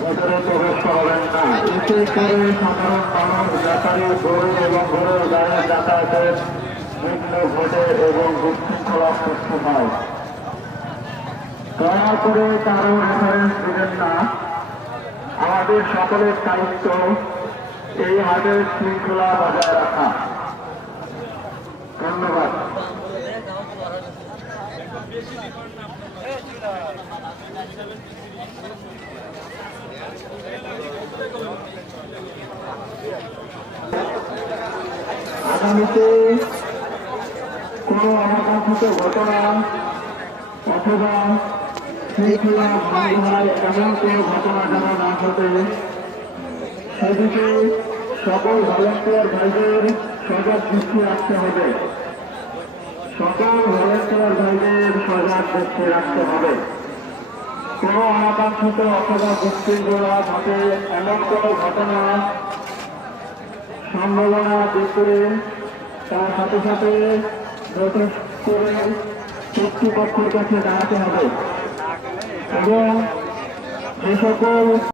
ভেতরে প্রবেশ করাবেন না। এতে করে সাধারণ মানুষ ব্যাপারী গরু এবং গরুর গাড়ি যাতায়াতের বিঘ্ন ঘটে এবং বিশৃঙ্খলা সৃষ্টি হয়। দয়া করে কারো রেফারেন্স দিবেন না। আমাদের সকলের দায়িত্ব এই হাটের শৃঙ্খলা বজায় রাখা। ধন্যবাদ। আগামীতে কোনো অনাকাঙ্ক্ষিত ঘটনা অথবা শৃঙ্খলা ভঙ্গ হয় এমন কোনো ঘটনা যেন না ঘটে, সেদিকে সকল ভলেন্টিয়ার ভাইদের সজাগ দৃষ্টি রাখতে হবে। সকল ভলেন্টিয়ার ভাইদের সজাগ দৃষ্টি রাখতে হবে। কোনো অনাকাঙ্ক্ষিত অথবা বিশৃঙ্খলা ঘটে এমন কোনো ঘটনা সম্ভাবনা দেখে তার সাথে সাথে নোটিশ করে কর্তৃপক্ষের কাছে জানাতে হবে এবং যে সকল